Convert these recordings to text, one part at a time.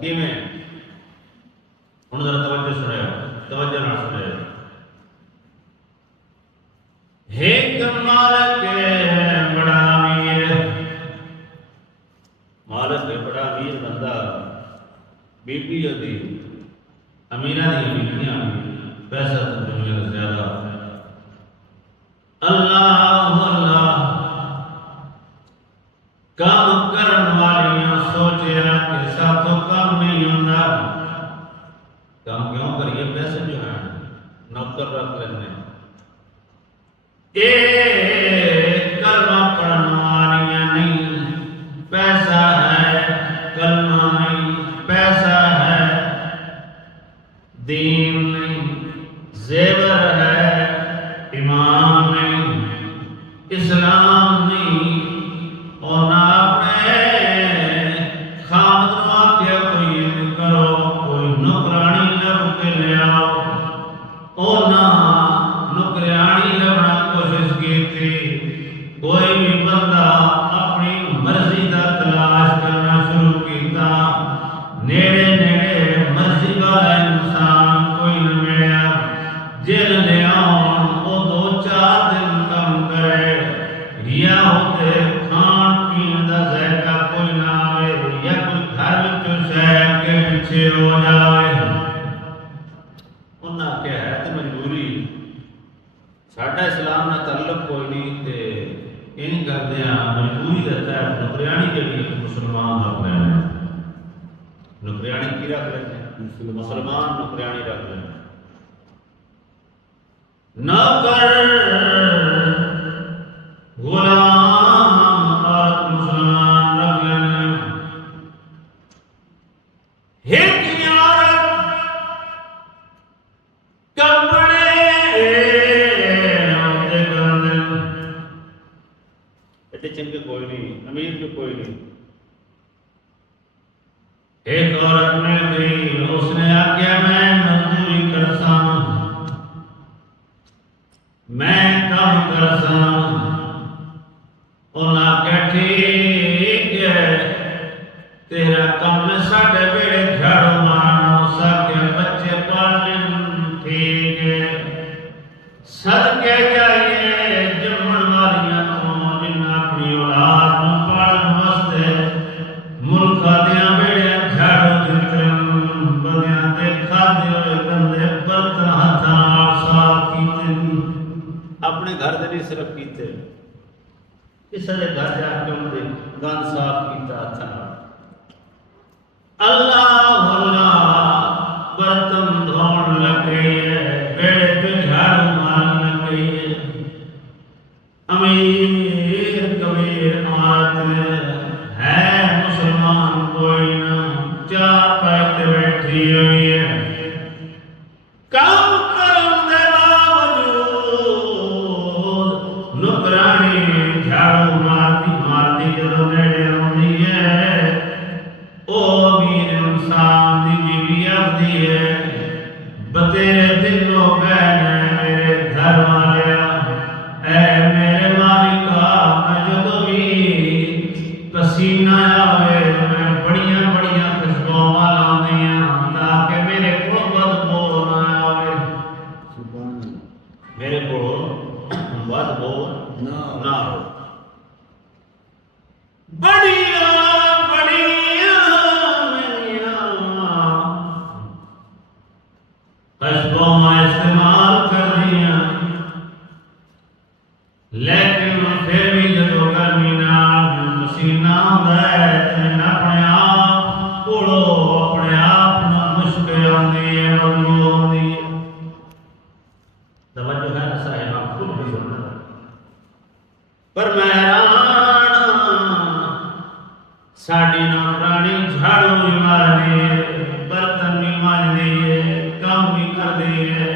किवें हुण जरा तवज्जो सुनियो, तवज्जो नाल सुनियो। एक मालिक बड़ा अमीर, मालिक बड़ा अमीर बंदा, बीबी ओदी अमीरा दी बीबियां, पैसा तो दुनिया का ज्यादा। अल्लाह अल्लाह काम करन वालियां सोचिया कि साथों काम नहीं होंदा। काम क्यों करिए, पैसे जो हैं नौकर रख लेने। कलमा पढ़ने वालियां नहीं, पैसा है, कलमा नहीं, पैसा है, दीन नहीं, जेवर है, ईमान नहीं, इस्लाम नहीं, और ना अपने खामद वाक्य कोई करो, कोई नौकरानी लब के ले आओ, और ना नौकरानी लबना कोशिश की थी। कोई भी बंदा अपनी मर्जी का तलाश करना शुरू किया, नेड़े नेड़े मर्जी वाला इंसान कोई न मिला। जेल ले आओ वो 2-4 दिन कम करे, या होते खान पीन का जायका कोई ना आवे, या कोई घर में शहर के पीछे हो जाए। उन्हें क्या है तो मजबूरी, साडा इस्लाम नाल तल्लुक कोई नहीं, ते इन करते हैं मजबूरी का तहत नौकरियाणी जी मुसलमान रख लेना। नौकरियाणी की रख लेते, मुसलमान नौकरियाणी रख लेना। नौकर गुलाम और मुसलमान रख लेना। एक औरत कपड़े इतने चंगे कोई नहीं, अमीर भी कोई नहीं। एक औरत मिल गई, उसने आज्ञा मैं मजदूरी करता हूं, मैं काम करता हूं। उन्हें क्या ठीक है, तेरा काम साढ़े बेड़े झाड़ू मारना, साके बच्चे पालने, ठीक है। सदके जाइए जमन वालियां तो, जिन्हें अपनी औलाद नूं पालण वास्ते मुल्का दियां बेड़ियां झाड़ू दिते, बंदियां दे खाधे होए गंदे बर्तन हत्थां नाल साफ कीते, अपने घर दे नहीं सिर्फ कीते, किसी के घर जाके उन्होंने गंद साफ किया हत्थां नाल। अल्लाह अल्लाह बर्तन धोण लगे है, बेड़े पे झाड़ू मारन लगे है। अमीर कबीर औरत है, मुसलमान कोई ना, 4 पैसे बैठी हुई है। काम करने के बावजूद नौकरानी झाड़ू मारती मारती जो नेड़े आती है, ओ अमीर इंसान की बीवी आती है, बतेरे दिन हो गए मेरे घर वाले, ऐ मेरे मालिका, मैं जो भी पसीना आवे मैं बड़िया बड़िया खुशबुआं लाउंदियां, ताकि मेरे को बदबू ना आवे, मेरे को बदबू ना हो। बढ़िया बढ़िया खुशबुआं इस्तेमाल कर दिया, लेकिन फिर भी जो गर्मी पसीना आता है, अपने आप कोड़ो, अपने आप मुश्किल आती है, बदबू आती है। तवज्जो है ना साहिबा, खुद भी सुनना। पर मैं हैरान साड़ी नौकरानी झाड़ू भी मार दी है, बर्तन भी मार दी है, काम भी कर दी है,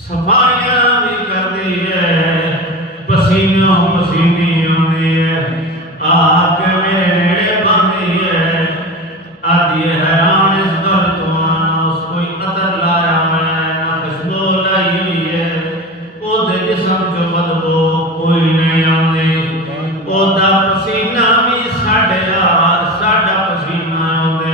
सफाइयां भी कर दी है, पसीनों पसीनी होती है, आके मेरे नेड़े बांधी है। आज ये हैरान इस घर तो आना, उसको कतर लाया मैं खुशबू लाई हुई है, ओदे जिस्म चो बदबू कोई नहीं आती, ओदा पसीना भी साढ़ा पसीना आते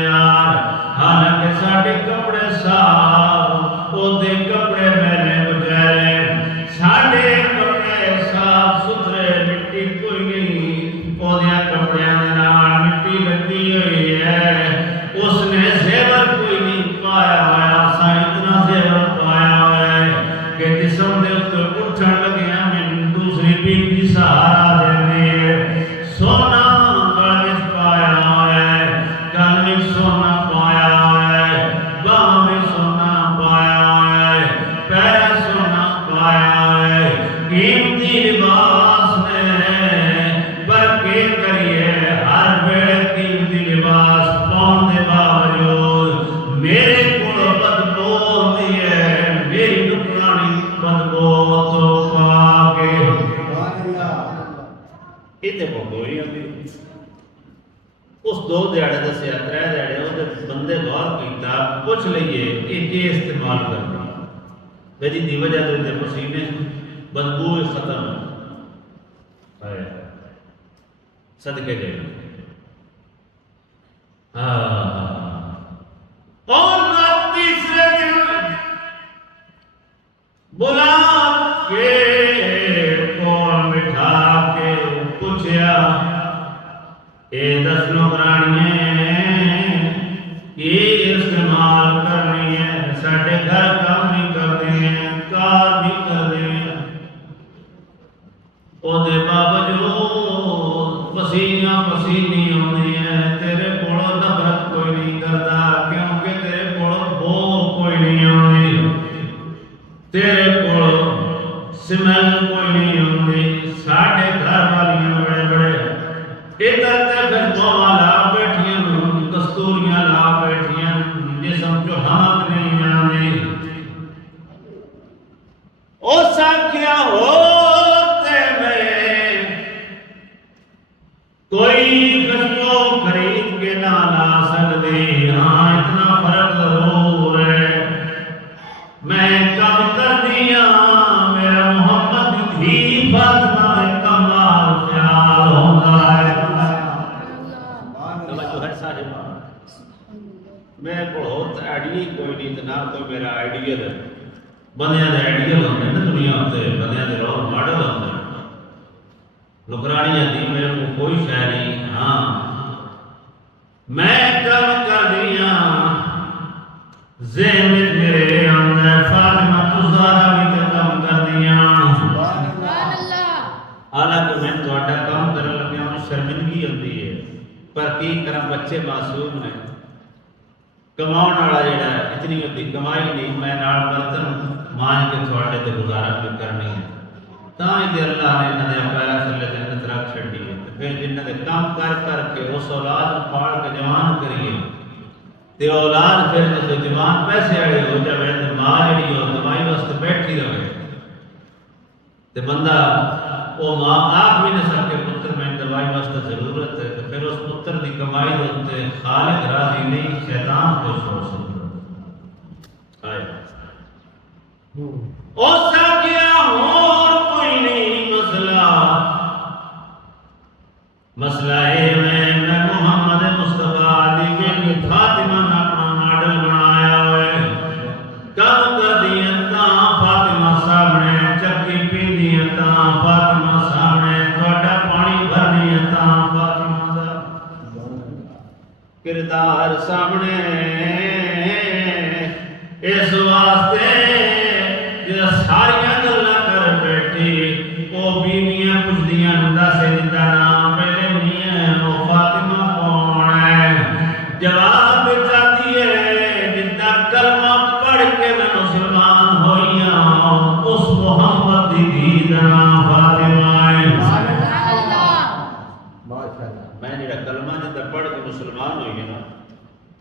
दिहाड़े दसिया 3 दिहाड़े वो बंदे गौर किया पुछ लीए कि इस्तेमाल करना वे जी वजह तो पसीने बदबू खत्म है सदके गए। और तीसरे दिन बुला के कौन बिठा के पूछया ये 10 नौकरानियां ये इस्तेमाल करनी है साढ़े घर काम भी करते हैं कार भी करते हैं ओदे बावजूद पसीना पसीनी होती है तेरे कोलों नफरत कोई नहीं करता क्योंकि तेरे कोलों बो कोई नहीं आती तेरे कोलों स्मैल कोई नहीं आती साढ़े घर वालियां बड़े बड़े इधर ते फिर दोवा ला बैठियां कस्तूरियां ला बैठियां जिसम जो हाथ नहीं आती ओ साखिया होते में कोई खुशबू खरीद के ना ला सकते हाँ इतना फर्क जरूर है मैं कम कर दिया मेरा मोहम्मद भी फातिमा में कमाल ख्याल होता है मेरे को होता आइडिया कोई नहीं तो ना कोई मेरा आइडियल है बंदियां दे आइडियल होंगे ना दुनिया उत्ते बंदियां दे रोल मॉडल होंगे नौकरानियां दी मेरे को कोई शय नहीं हाँ मैं कम कर दिया ज़हन में मेरे आंदा फातिमा तुज़ारा भी तो कम कर दिया हालांकि मैं थोड़ा काम करने लग्या हूं शर्मिंदगी होती है पर की करा बच्चे मासूम ने कमाने वाला जेड़ा इतनी होती कमाई नहीं मैं नाल बर्तन मांझ के थोड़े ते गुजारा भी करनी है तां ही अल्लाह ने इन्हां दे पैरां थल्ले जन्नत रख छड्डी है फिर जिन्हां दे काम कर करके उस औलाद पाल के जवान करिए ते औलाद फिर जो जवान पैसे वाले हो जावे ते मां जेड़ी हो दवाई वास्ते बैठी रहे ते बंदा वो मां आप भी न सके पुत्र में दवाई वास्ते जरूरत है तो फिर उस पुत्र की कमाई के उत्ते खालिक राजी नहीं शैतान खुश हो सकता है ओ साकिया और कोई नहीं मसला है मैं मोहम्मद मुस्तफा दी बेटी फातिमा ने अपना मॉडल बनाया है काम कर दिया ता फातिमा सामने चक्की पींदी है ता फातिमा सामने थोड़ा पानी भरनी है ता फातिमा दा किरदार सामने इस वास्ते जो सारियां गल्लां कर बैठी वो बीवियां पुछदियां दस जिंदा नाम पहले नहीं है वो फातिमा कौन है जवाब चाहती है जिंदा कलमा पढ़ के मैं मुसलमान होइया उस मोहम्मद दी दा नाम फातिमा है माशाअल्लाह मैं जेड़ा कलमा जिंदा पढ़ के मुसलमान होइया ना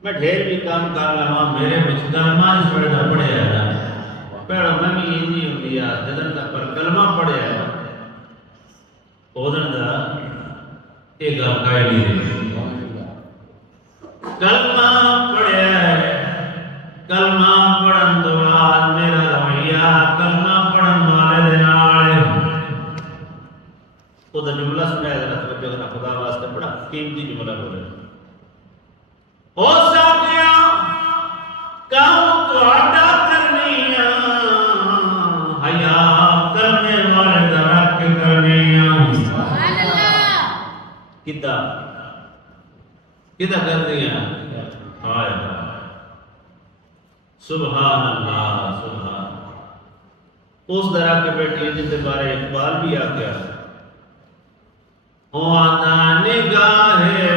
मैं ढेर भी काम कर लवा मेरे विच कलमा इस बड़े दा पढ़िया है पहला मैं भी इंजी होंदी आ जदन दा पर कलमा पढ़िया है ओदन दा एक गल काई नहीं कलमा पढ़िया है कलमा पढ़न तो बाद मेरा रवैया कलमा पढ़न वाले दे नाल ओदा जुमला सुनाया जरा तवज्जो करा खुदा वास्ते बड़ा कीमती जुमला बोले हो साकिया काम तुहाडा करनिया हया करने वाले दा रख करनिया सुभान अल्लाह किदा किदा कर दिया हाय सुभान अल्लाह सुभान उस तरह के बेटी जिनके बारे इकबाल भी आ गया ओ आता निगाहे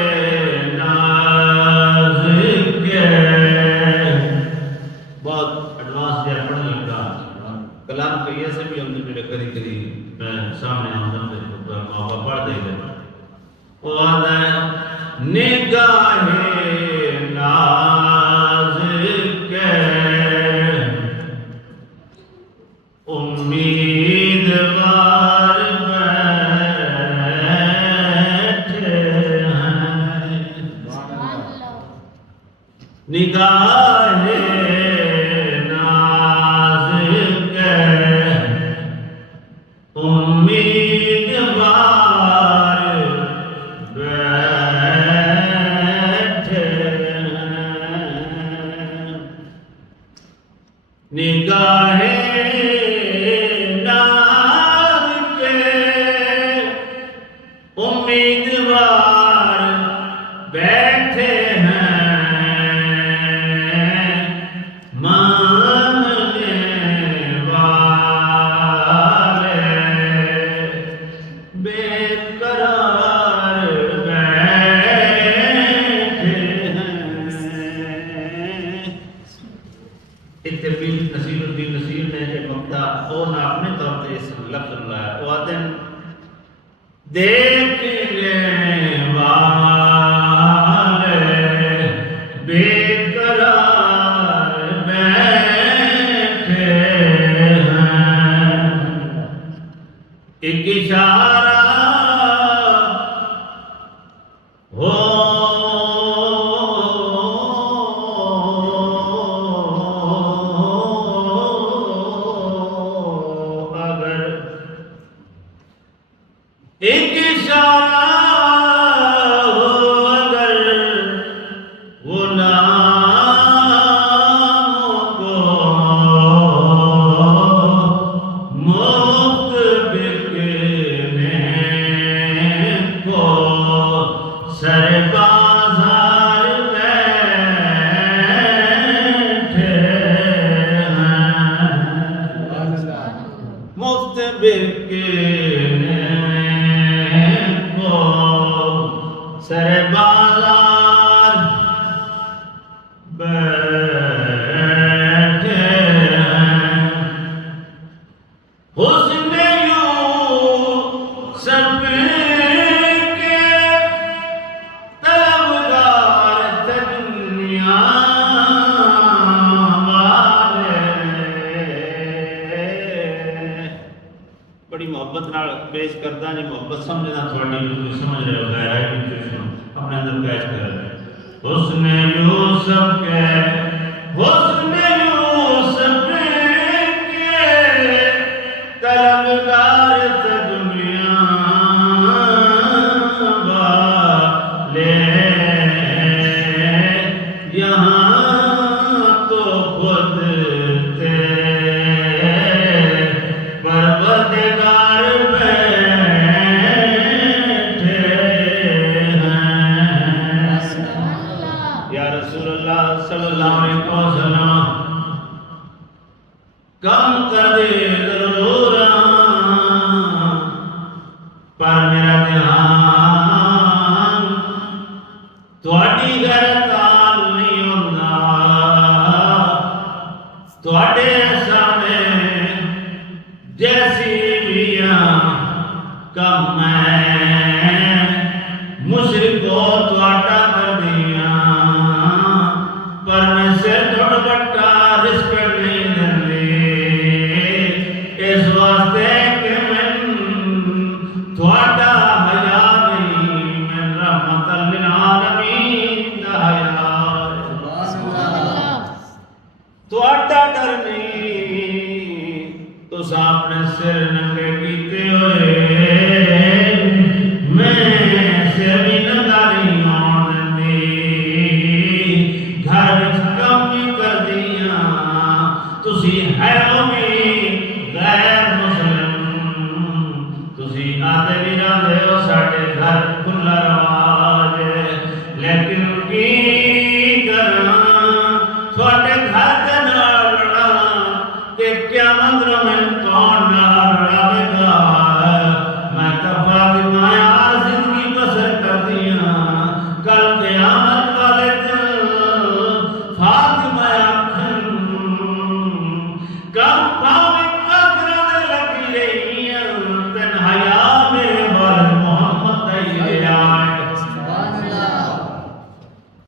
बहुत एडवांस दिया पढ़ने लगा कलाम तो ये से भी हम जो करी करी मैं सामने आमदन से मौका पढ़ दे वो आता है निगाहे नाज़िक उम्मीदवार बैठे हैं निगाहे नाज़ के उम्मीदवार बैठे हैं। निगाहे नाज़ के उम्मीदवार बैठे नसीरुद्दीन नसीर ने एक वक्ता और ना अपने तौर पर इस लफ्ज़ लाया वो आते हैं देखने वाले बेकरार बैठे हैं। एक इशारा हो एक इशारा हो अगर वो नामों को मुफ्त बिकने को सर बाजार बैठे हैं। मुफ्त बिकने सर बाजार बैठे हैं। हुस्न यूसुफ के तलबगार थे दुनिया वाले। बड़ी मोहब्बत नाल पेश करदा जी मोहब्बत समझना थोड़ी समझ रहे हो गहराई अपने अंदर कैच कर रहे हैं। हुस्न यूसुफ के तलबगार थे दुनिया वाले। यहाँ तो खुद थे परवरदिगार सल्लल्लाहु अलैहि वसल्लम कम कर दे जरूर पर मेरा ध्यान थोड़ी गरताल नहीं होता। थोड़े सामने जैसी भी कम मैं मुशरिको थोड़ा कर दिया पर मैं सिर थोड़ा बट्टा रिस्पेक्ट नहीं देंगे इस वास्ते कि मैं थोड़ा हया नहीं मैं रहमतल लिल आलमीन दा हया थोड़ा डर नहीं तो सामने सिर नंगे कीते हुए मैं सिर भी नंगा नहीं होने है गैर मुस्लिम तुसी आते भी रहते हो साढ़े घर खुला रवाज लेकिन की करा थोड़े घर के नाल लड़ा कि क्या मतलब मैं कौन नाल लड़ावेगा। मैं तो फातिमा यार जिंदगी बसर कर दिया कल क़यामत वाले दिन फातिमा God